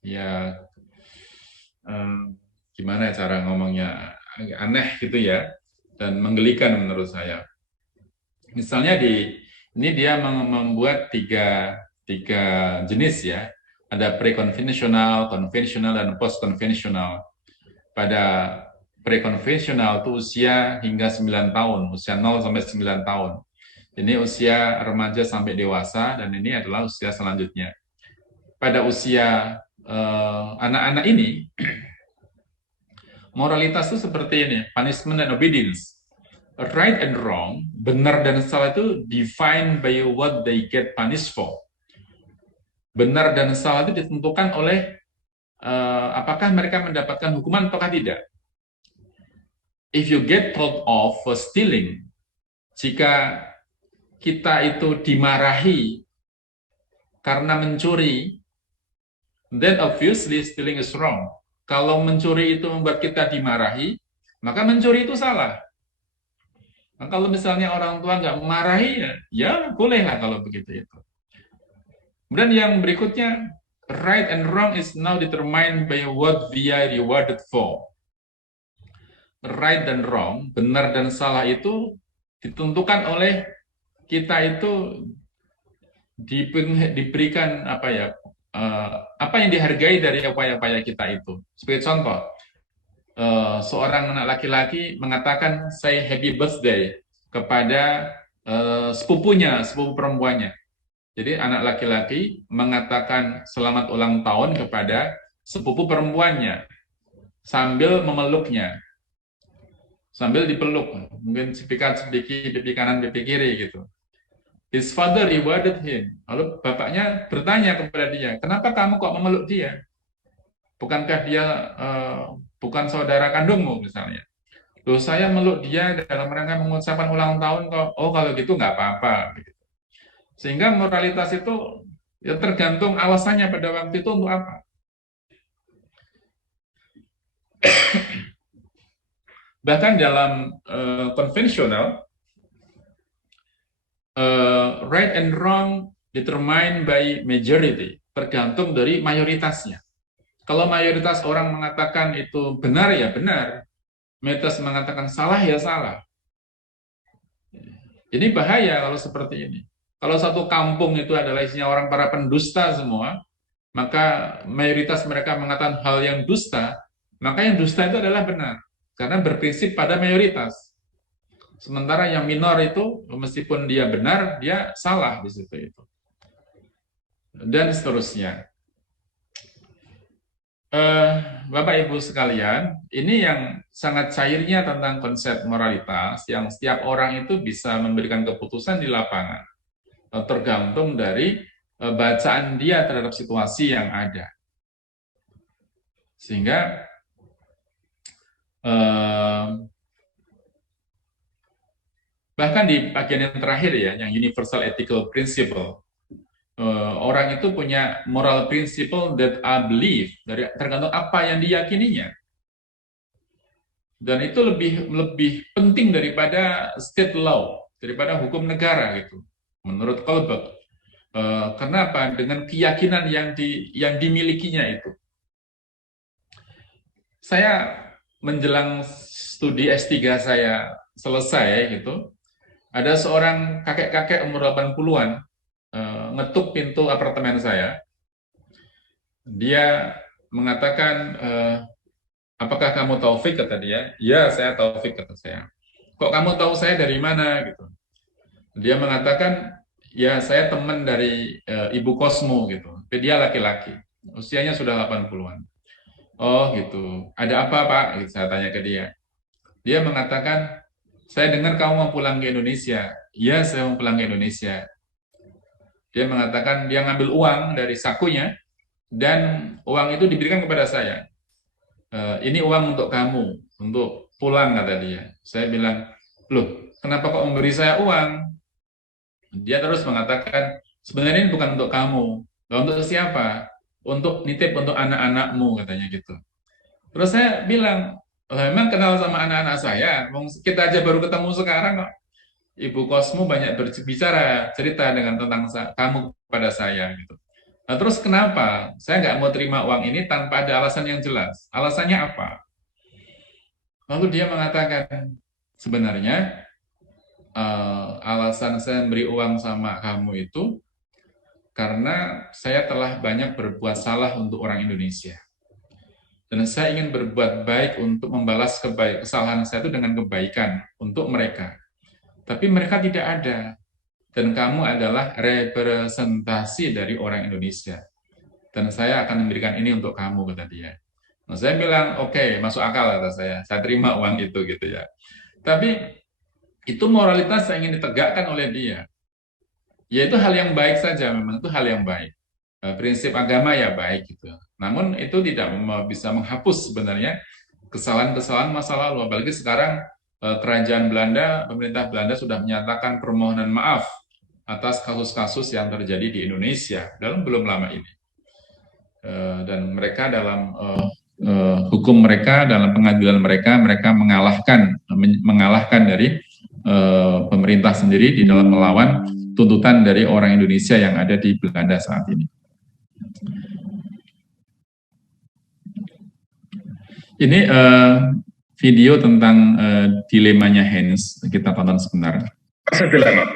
ya gimana cara ngomongnya, agak aneh gitu ya, dan menggelikan menurut saya. Misalnya ini dia membuat tiga jenis ya. Ada pre-konvensional, konvensional, dan post-konvensional. Pada pre-konvensional itu usia hingga 9 tahun, usia 0 sampai 9 tahun. Ini usia remaja sampai dewasa, dan ini adalah usia selanjutnya. Pada usia anak-anak ini, moralitas itu seperti ini, punishment and obedience. Right and wrong, benar dan salah itu defined by what they get punished for. Benar dan salah itu ditentukan oleh apakah mereka mendapatkan hukuman ataukah tidak. If you get told off for stealing, jika kita itu dimarahi karena mencuri, then obviously stealing is wrong. Kalau mencuri itu membuat kita dimarahi, maka mencuri itu salah. Nah, kalau misalnya orang tua nggak memarahi, ya bolehlah kalau begitu itu. Kemudian yang berikutnya, right and wrong is now determined by what we are rewarded for. Right dan wrong, benar dan salah itu ditentukan oleh kita itu diberikan apa yang dihargai dari upaya-upaya kita itu. Sebagai contoh, seorang anak laki-laki mengatakan say happy birthday kepada sepupunya, sepupu perempuannya. Jadi anak laki-laki mengatakan selamat ulang tahun kepada sepupu perempuannya sambil memeluknya, sambil dipeluk, mungkin pipi kanan, pipi kiri gitu. His father rewarded him. Lalu bapaknya bertanya kepada dia, kenapa kamu kok memeluk dia? Bukankah dia bukan saudara kandungmu misalnya? Loh, saya meluk dia dalam rangka mengucapkan ulang tahun kok. Oh, kalau gitu nggak apa-apa. Sehingga moralitas itu ya tergantung alasannya pada waktu itu untuk apa. Bahkan dalam konvensional, right and wrong determined by majority, tergantung dari mayoritasnya. Kalau mayoritas orang mengatakan itu benar, ya benar. Mayoritas mengatakan salah, ya salah. Ini bahaya kalau seperti ini. Kalau satu kampung itu adalah isinya orang para pendusta semua, maka mayoritas mereka mengatakan hal yang dusta, maka yang dusta itu adalah benar. Karena berprinsip pada mayoritas. Sementara yang minor itu, meskipun dia benar, dia salah di situ itu. Dan seterusnya. Bapak Ibu sekalian, ini yang sangat cairnya tentang konsep moralitas, yang setiap orang itu bisa memberikan keputusan di lapangan, tergantung dari bacaan dia terhadap situasi yang ada. Sehingga bahkan di bagian yang terakhir ya, yang universal ethical principle, orang itu punya moral principle that I believe, tergantung apa yang diyakininya. Dan itu lebih penting daripada state law, daripada hukum negara gitu, menurut Kohlberg. Kenapa? Dengan keyakinan yang dimilikinya itu. Saya menjelang studi S3 saya selesai gitu, ada seorang kakek-kakek umur 80-an ngetuk pintu apartemen saya. Dia mengatakan, apakah kamu Taufik, kata dia. Ya, saya Taufik, kata saya. Kok kamu tahu saya dari mana gitu? Dia mengatakan, ya saya teman dari Ibu Kosmo gitu. Tapi dia laki-laki, usianya sudah 80-an. Oh gitu, ada apa Pak? Gitu, saya tanya ke dia. Dia mengatakan, saya dengar kamu mau pulang ke Indonesia. Iya, saya mau pulang ke Indonesia. Dia mengatakan dia ngambil uang dari sakunya, dan uang itu diberikan kepada saya. Ini uang untuk kamu, untuk pulang, kata dia. Saya bilang, loh, kenapa kok memberi saya uang? Dia terus mengatakan, sebenarnya ini bukan untuk kamu. Loh, untuk siapa? Untuk nitip untuk anak-anakmu, katanya gitu. Terus saya bilang, emang kenal sama anak-anak saya? Kita aja baru ketemu sekarang kok. Ibu Kosmo banyak berbicara, cerita tentang kamu kepada saya gitu. Nah, terus kenapa saya nggak mau terima uang ini tanpa ada alasan yang jelas? Alasannya apa? Lalu dia mengatakan, sebenarnya alasan saya memberi uang sama kamu itu karena saya telah banyak berbuat salah untuk orang Indonesia. Dan saya ingin berbuat baik untuk membalas kesalahan saya itu dengan kebaikan untuk mereka. Tapi mereka tidak ada. dan kamu adalah representasi dari orang Indonesia. Dan saya akan memberikan ini untuk kamu, kata dia. Nah, saya bilang, oke, masuk akal, kata saya terima uang itu gitu ya. Tapi itu moralitas yang ingin ditegakkan oleh dia. Ya itu hal yang baik saja, memang itu hal yang baik. Prinsip agama ya baik gitu. Namun itu tidak bisa menghapus sebenarnya kesalahan-kesalahan masa lalu. Apalagi sekarang kerajaan Belanda, pemerintah Belanda sudah menyatakan permohonan maaf atas kasus-kasus yang terjadi di Indonesia dalam belum lama ini. Dan mereka dalam hukum mereka, dalam pengadilan mereka mengalahkan dari pemerintah sendiri di dalam melawan tuntutan dari orang Indonesia yang ada di Belanda saat ini. Ini video tentang dilemanya Haynes, kita tonton sebentar. Dilema.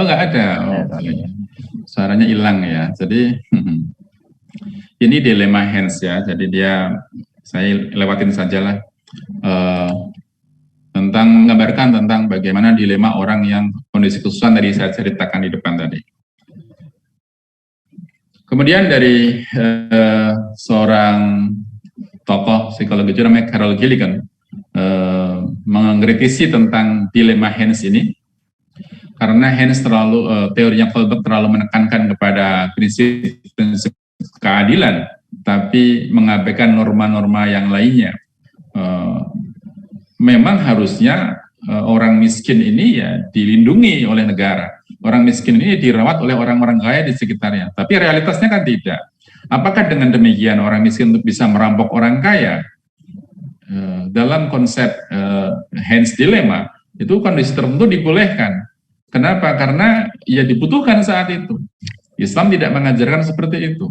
Oh, nggak ada. Oh, suaranya hilang ya. Jadi ini dilema Haynes ya. Jadi saya lewatin sajalah tentang menggambarkan tentang bagaimana dilema orang yang kondisi kesusahan tadi saya ceritakan di depan tadi. Kemudian dari seorang tokoh psikologi namanya Carol Gilligan mengkritisi tentang dilema Haynes ini. Karena Haynes teorinya Kohlberg terlalu menekankan kepada prinsip-prinsip keadilan, tapi mengabaikan norma-norma yang lainnya. Memang harusnya orang miskin ini ya dilindungi oleh negara. Orang miskin ini dirawat oleh orang-orang kaya di sekitarnya. Tapi realitasnya kan tidak. Apakah dengan demikian orang miskin untuk bisa merampok orang kaya? Dalam konsep Haynes dilema, itu kondisi tertentu dibolehkan. Kenapa? Karena ya dibutuhkan saat itu. Islam tidak mengajarkan seperti itu.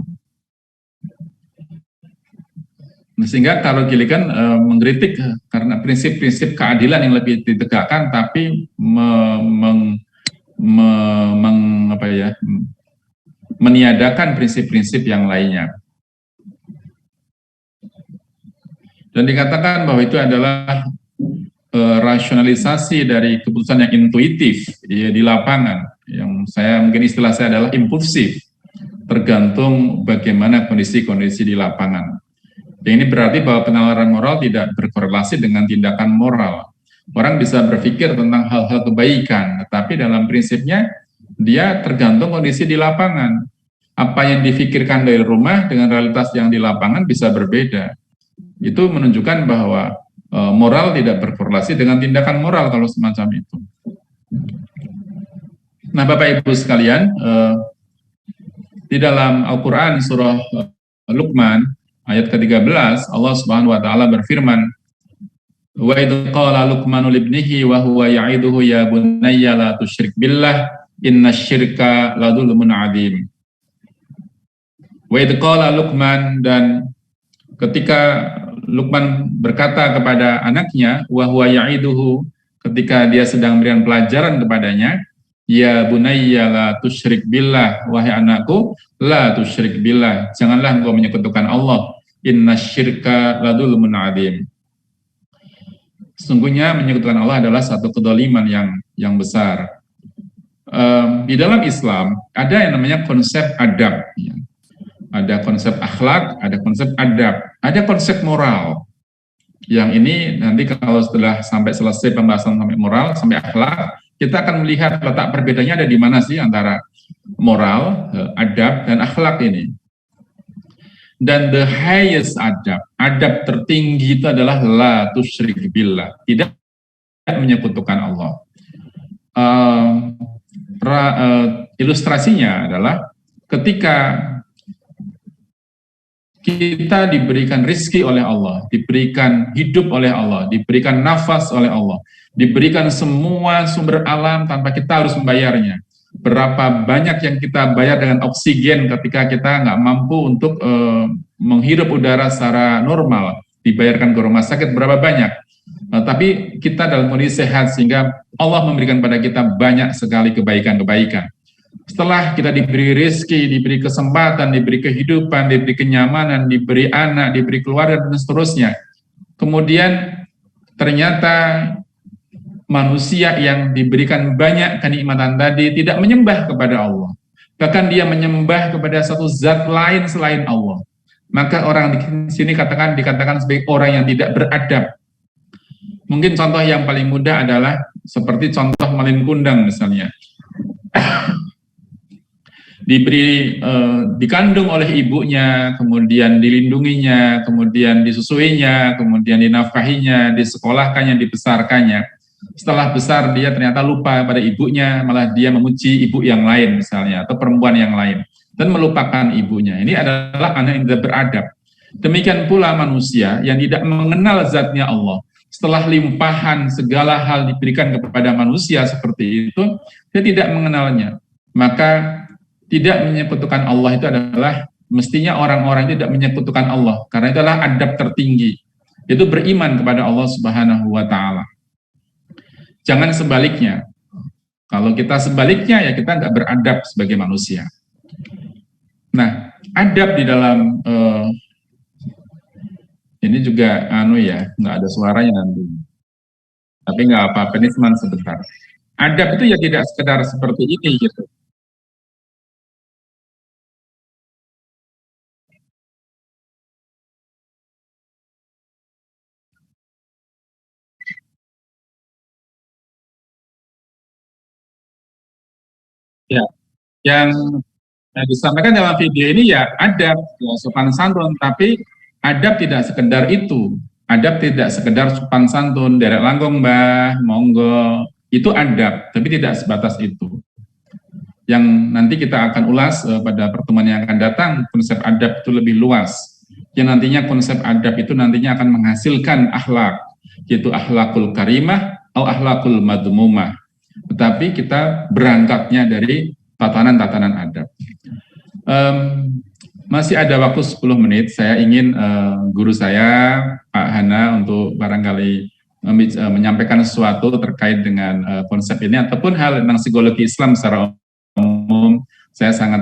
Sehingga kalau Gilligan mengkritik karena prinsip-prinsip keadilan yang lebih ditegakkan, tapi meniadakan prinsip-prinsip yang lainnya. Dan dikatakan bahwa itu adalah rasionalisasi dari keputusan yang intuitif ya, di lapangan, yang mungkin istilah saya adalah impulsif, tergantung bagaimana kondisi-kondisi di lapangan. Yang ini berarti bahwa penalaran moral tidak berkorelasi dengan tindakan moral. Orang bisa berpikir tentang hal-hal kebaikan, tetapi dalam prinsipnya dia tergantung kondisi di lapangan. Apa yang difikirkan dari rumah dengan realitas yang di lapangan bisa berbeda. Itu menunjukkan bahwa moral tidak berkorelasi dengan tindakan moral kalau semacam itu. Nah, Bapak Ibu sekalian, di dalam Al-Quran surah Luqman ayat ke-13 Allah Subhanahu wa taala berfirman, "Wa idz qala Luqmanu libnihi wa huwa ya'iduhu ya bunayya la tusyrik billah innasyirka ladzulmun 'adzim." Wa idz qala Luqman, dan ketika Luqman berkata kepada anaknya, wa huwa ya'iduhu, ketika dia sedang memberikan pelajaran kepadanya, ya bunayya la tusyrik billah, wahai anakku, la tusyrik billah, janganlah engkau menyekutukan Allah, innasyirka ladzulmun 'adzim. Sesungguhnya menyekutukan Allah adalah satu kedzaliman yang besar. Di dalam Islam ada yang namanya konsep adab, ya. Ada konsep akhlak, ada konsep adab, ada konsep moral. Yang ini nanti kalau setelah sampai selesai pembahasan sampai moral, sampai akhlak, kita akan melihat letak perbedaannya ada di mana sih antara moral, adab, dan akhlak ini. Dan the highest adab tertinggi itu adalah la tusyrik billah, tidak menyekutukan Allah. Ilustrasinya adalah ketika kita diberikan rizki oleh Allah, diberikan hidup oleh Allah, diberikan nafas oleh Allah, diberikan semua sumber alam tanpa kita harus membayarnya. Berapa banyak yang kita bayar dengan oksigen ketika kita nggak mampu untuk menghirup udara secara normal, dibayarkan ke rumah sakit berapa banyak. Tapi kita dalam kondisi sehat sehingga Allah memberikan pada kita banyak sekali kebaikan-kebaikan. Setelah kita diberi rezeki, diberi kesempatan, diberi kehidupan, diberi kenyamanan, diberi anak, diberi keluarga, dan seterusnya. Kemudian ternyata manusia yang diberikan banyak kenikmatan tadi tidak menyembah kepada Allah. Bahkan dia menyembah kepada satu zat lain selain Allah. Maka orang di sini dikatakan sebagai orang yang tidak beradab. Mungkin contoh yang paling mudah adalah seperti contoh malin kundang misalnya. Dikandung oleh ibunya, kemudian dilindunginya, kemudian disusuinya, kemudian dinafkahinya, disekolahkannya, dibesarkannya. Setelah besar dia ternyata lupa pada ibunya, malah dia memuji ibu yang lain misalnya, atau perempuan yang lain, dan melupakan ibunya. Ini adalah anak yang tidak beradab. Demikian pula manusia yang tidak mengenal zatnya Allah. Setelah limpahan segala hal diberikan kepada manusia seperti itu, dia tidak mengenalnya. Maka tidak menyekutukan Allah itu adalah mestinya orang-orang tidak menyekutukan Allah, karena itu adalah adab tertinggi. Itu beriman kepada Allah Subhanahu wa Ta'ala. Jangan sebaliknya. Kalau kita sebaliknya, ya kita nggak beradab sebagai manusia. Nah, adab di dalam ini juga nggak ada suaranya nanti. Tapi nggak apa-apa, penisman sebentar. Adab itu ya tidak sekedar seperti ini gitu. Ya, yang disampaikan dalam video ini ya adab, ya, sopan santun, tapi adab tidak sekedar itu. Adab tidak sekedar sopan santun, derek langkung mbah, monggo, itu adab, tapi tidak sebatas itu. Yang nanti kita akan ulas pada pertemuan yang akan datang, konsep adab itu lebih luas. Yang nantinya konsep adab itu nantinya akan menghasilkan akhlak, yaitu akhlakul karimah atau akhlakul madmumah. Tetapi kita berangkatnya dari tatanan-tatanan adab. Masih ada waktu 10 menit, saya ingin guru saya, Pak Hana, untuk barangkali menyampaikan sesuatu terkait dengan konsep ini, ataupun hal tentang psikologi Islam secara umum. Saya sangat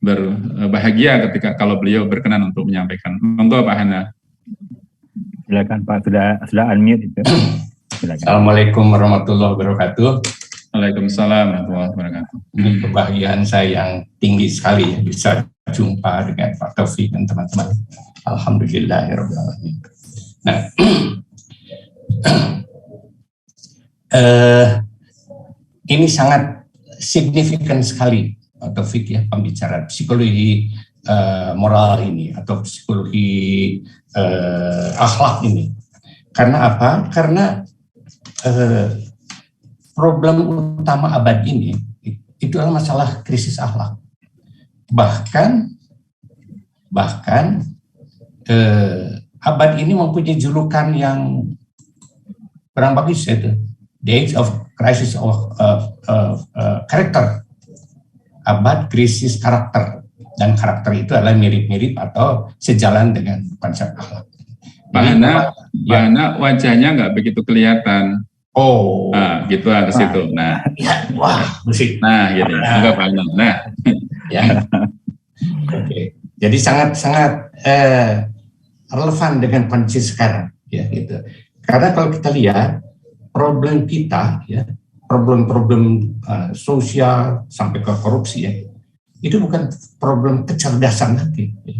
berbahagia ketika kalau beliau berkenan untuk menyampaikan. Monggo Pak Hana. Silakan Pak, sudah unmute itu. Silakan. Assalamualaikum warahmatullahi wabarakatuh. Waalaikumsalam warahmatullahi wabarakatuh. Ini kebahagiaan saya yang tinggi sekali ya, bisa jumpa dengan Pak Taufik dan teman-teman. Alhamdulillahirrahmanirrahim. Nah, ini sangat signifikan sekali Pak Taufik ya, pembicaraan psikologi moral ini atau psikologi akhlak ini. Karena apa? Karena problem utama abad ini itu adalah masalah krisis akhlak. Bahkan abad ini mempunyai julukan yang kurang bagus, yaitu the age of crisis of character. Abad krisis karakter, dan karakter itu adalah mirip-mirip atau sejalan dengan konsep akhlak. Pak Hana wajahnya nggak begitu kelihatan. Oh, nah, gitu ke situ. Nah, ya, wah, musik. Nah, gini, enggak Pak Hana. Nah, ya. Oke. Jadi sangat relevan dengan kondisi sekarang, ya gitu. Karena kalau kita lihat problem kita, ya, problem-problem sosial sampai ke korupsi, ya, itu bukan problem kecerdasan nanti, ya.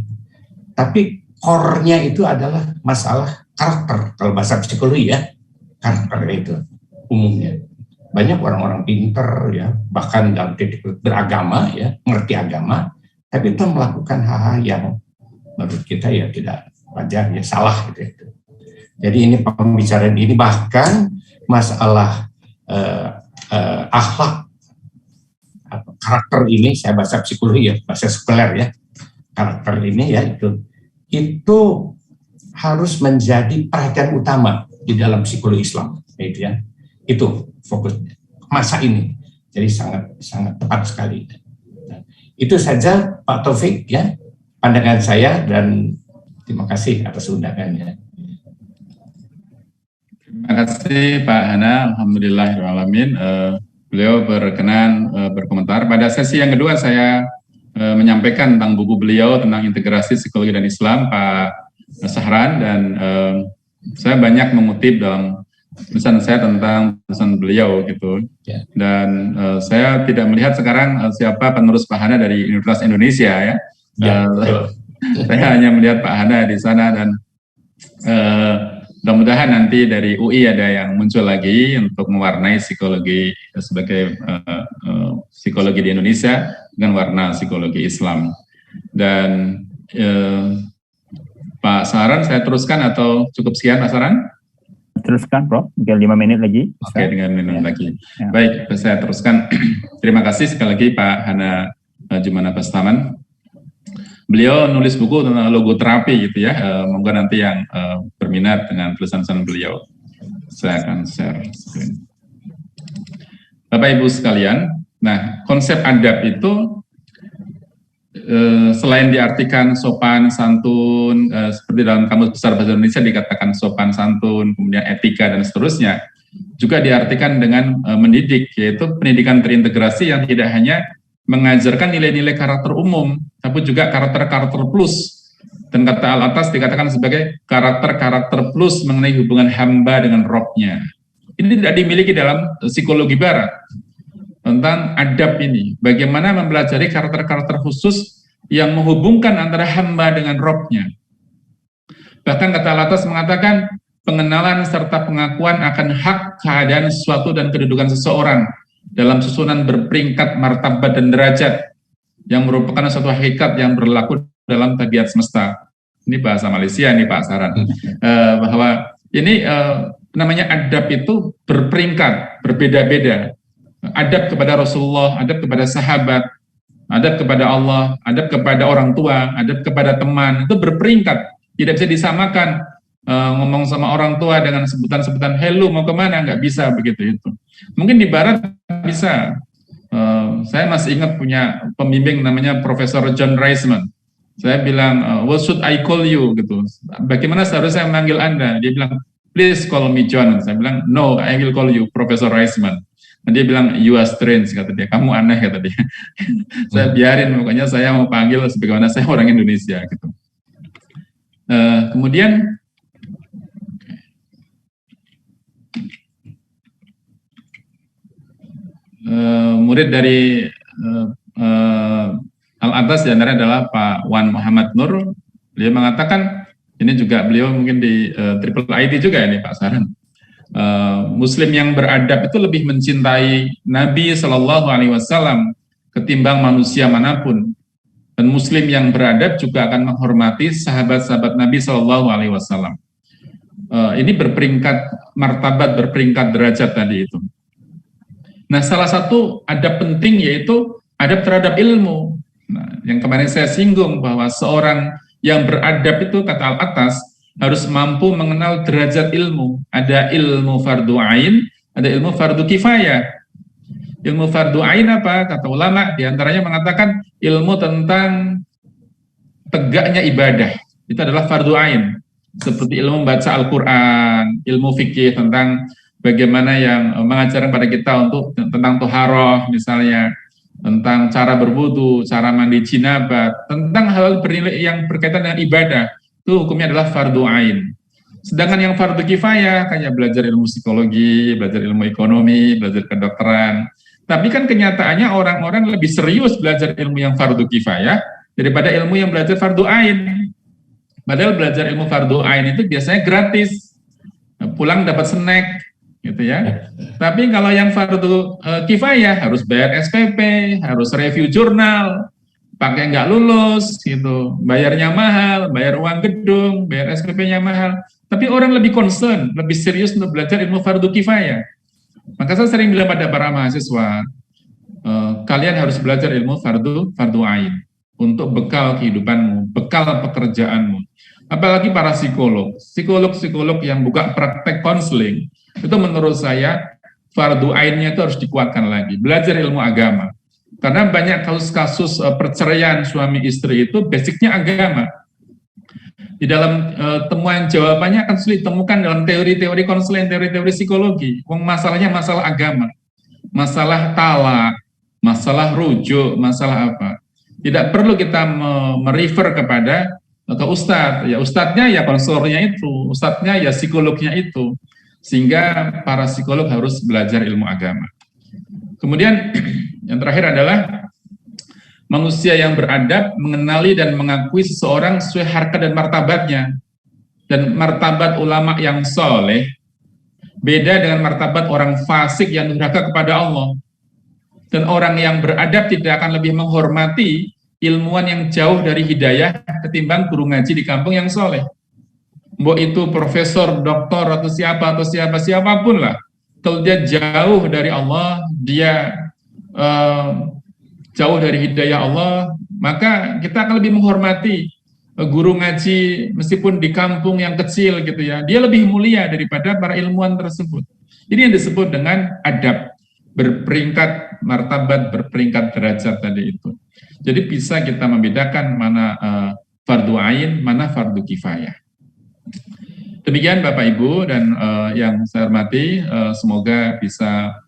Tapi core-nya itu adalah masalah karakter. Kalau bahasa psikologi ya, karakter itu umumnya. banyak orang-orang pinter ya, bahkan dalam titik beragama ya, mengerti agama, tapi itu melakukan hal-hal yang menurut kita ya tidak wajar, ya salah gitu ya. Jadi ini pembicaraan ini bahkan masalah akhlak, karakter ini, saya bahasa psikologi ya, bahasa sekuler ya, karakter ini ya itu harus menjadi perhatian utama di dalam psikologi Islam, gitu ya. Itu fokusnya masa ini, jadi sangat tepat sekali. Nah, itu saja Pak Taufik ya, pandangan saya, dan terima kasih atas undangannya. Terima kasih Pak Hana, alhamdulillahirrahmanirrahim. Beliau berkenan berkomentar. Pada sesi yang kedua saya menyampaikan tentang buku beliau tentang integrasi psikologi dan Islam, Pak Sahran, dan saya banyak mengutip dalam tulisan saya tentang tulisan beliau gitu. Dan saya tidak melihat sekarang siapa penerus Pak Hana dari Universitas Indonesia ya. Saya hanya melihat Pak Hana di sana, dan mudah-mudahan nanti dari UI ada yang muncul lagi untuk mewarnai psikologi sebagai psikologi di Indonesia dengan warna psikologi Islam. Dan Pak Sahran, saya teruskan atau cukup sekian Pak Sahran? Teruskan, Prof. Tinggal 5 menit lagi. Oke, dengan minum lagi. Ya. Baik, saya teruskan. Terima kasih sekali lagi Pak Hana Jumana Bastaman. Beliau nulis buku tentang logoterapi gitu ya. Monggo nanti yang berminat dengan tulisan-tulisan beliau, saya akan share screen. Bapak Ibu sekalian, nah konsep adab itu selain diartikan sopan, santun, seperti dalam Kamus Besar Bahasa Indonesia dikatakan sopan, santun, kemudian etika dan seterusnya, juga diartikan dengan mendidik, yaitu pendidikan terintegrasi yang tidak hanya mengajarkan nilai-nilai karakter umum, tapi juga karakter-karakter plus. Dan kata Al-Atas dikatakan sebagai karakter-karakter plus mengenai hubungan hamba dengan Robnya. Ini tidak dimiliki dalam psikologi barat. Tentang adab ini, bagaimana mempelajari karakter-karakter khusus yang menghubungkan antara hamba dengan Robnya. Bahkan kata Al-Atas mengatakan pengenalan serta pengakuan akan hak, keadaan sesuatu dan kedudukan seseorang dalam susunan berperingkat martabat dan derajat yang merupakan suatu hakikat yang berlaku dalam tabiat semesta. Ini bahasa Malaysia nih Pak Saran. Bahwa ini namanya adab itu berperingkat, berbeda-beda. Adab kepada Rasulullah, adab kepada sahabat, adab kepada Allah, adab kepada orang tua, adab kepada teman, itu berperingkat. Tidak bisa disamakan ngomong sama orang tua dengan sebutan-sebutan hello mau kemana, nggak bisa begitu itu. Mungkin di barat bisa. Saya masih ingat punya pembimbing namanya Profesor John Reisman. Saya bilang, what should I call you gitu. Bagaimana seharusnya saya memanggil Anda? Dia bilang, please call me John. Saya bilang, no, I will call you Profesor Reisman. Dan dia bilang, you are strange, kata dia, kamu aneh, kata dia. Saya biarin, pokoknya saya mau panggil sebagaimana saya orang Indonesia gitu. Kemudian murid dari Al-Atas diantara adalah Pak Wan Muhammad Nur. Beliau mengatakan, ini juga beliau mungkin di Triple IT juga ini Pak Saran. Muslim yang beradab itu lebih mencintai Nabi Shallallahu Alaihi Wasallam ketimbang manusia manapun. Dan Muslim yang beradab juga akan menghormati sahabat-sahabat Nabi Shallallahu Alaihi Wasallam. Ini berperingkat martabat, berperingkat derajat tadi itu. Nah, salah satu adab penting yaitu adab terhadap ilmu. Nah, yang kemarin saya singgung bahwa seorang yang beradab itu kata Al-Atas harus mampu mengenal derajat ilmu. Ada ilmu fardu ain, ada ilmu fardu kifayah. Ilmu fardu ain apa? Kata ulama diantaranya mengatakan ilmu tentang tegaknya ibadah. Itu adalah fardu ain. Seperti ilmu membaca Al-Quran, ilmu fikih tentang bagaimana yang mengajarkan pada kita untuk tentang toharoh misalnya, tentang cara berwudu, cara mandi jinabat, tentang hal bernilai yang berkaitan dengan ibadah. Itu hukumnya adalah fardu ain. Sedangkan yang fardu kifayah kayak belajar ilmu psikologi, belajar ilmu ekonomi, belajar kedokteran. Tapi kan kenyataannya orang-orang lebih serius belajar ilmu yang fardu kifayah daripada ilmu yang belajar fardu ain. Padahal belajar ilmu fardu ain itu biasanya gratis. Pulang dapat snack, gitu ya. Tapi kalau yang fardu kifayah harus bayar SPP, harus review jurnal, pakai nggak lulus, gitu, bayarnya mahal, bayar uang gedung, bayar SPP-nya mahal. Tapi orang lebih concern, lebih serius untuk belajar ilmu fardu kifayah. Maka saya sering bilang pada para mahasiswa, kalian harus belajar ilmu fardu ain untuk bekal kehidupanmu, bekal pekerjaanmu. Apalagi para psikolog yang buka praktek konseling, itu menurut saya fardu ainnya itu harus dikuatkan lagi. Belajar ilmu agama. Karena banyak kasus-kasus perceraian suami istri itu basicnya agama. Di dalam temuan jawabannya akan sulit temukan dalam teori-teori konseling, teori-teori psikologi. Masalahnya masalah agama, masalah talak, masalah rujuk, masalah apa. Tidak perlu kita merefer kepada ke ustadz. Ya ustadznya ya konselornya itu, ustadznya ya psikolognya itu. Sehingga para psikolog harus belajar ilmu agama. Kemudian yang terakhir adalah manusia yang beradab mengenali dan mengakui seseorang sesuai harkat dan martabatnya. Dan martabat ulama yang soleh beda dengan martabat orang fasik yang durhaka kepada Allah. Dan orang yang beradab tidak akan lebih menghormati ilmuwan yang jauh dari hidayah ketimbang guru ngaji di kampung yang soleh. Mbok itu profesor, doktor, atau siapapun lah. Kalau dia jauh dari Allah, dia jauh dari hidayah Allah, maka kita akan lebih menghormati guru ngaji meskipun di kampung yang kecil gitu ya. Dia lebih mulia daripada para ilmuwan tersebut. Ini yang disebut dengan adab, berperingkat martabat, berperingkat derajat tadi itu. Jadi bisa kita membedakan mana fardu ain, mana fardu kifayah. Demikian Bapak Ibu dan yang saya hormati, semoga bisa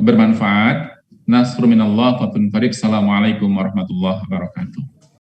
bermanfaat. Nasrul minallah wa fatun qarib. Assalamualaikum warahmatullahi wabarakatuh.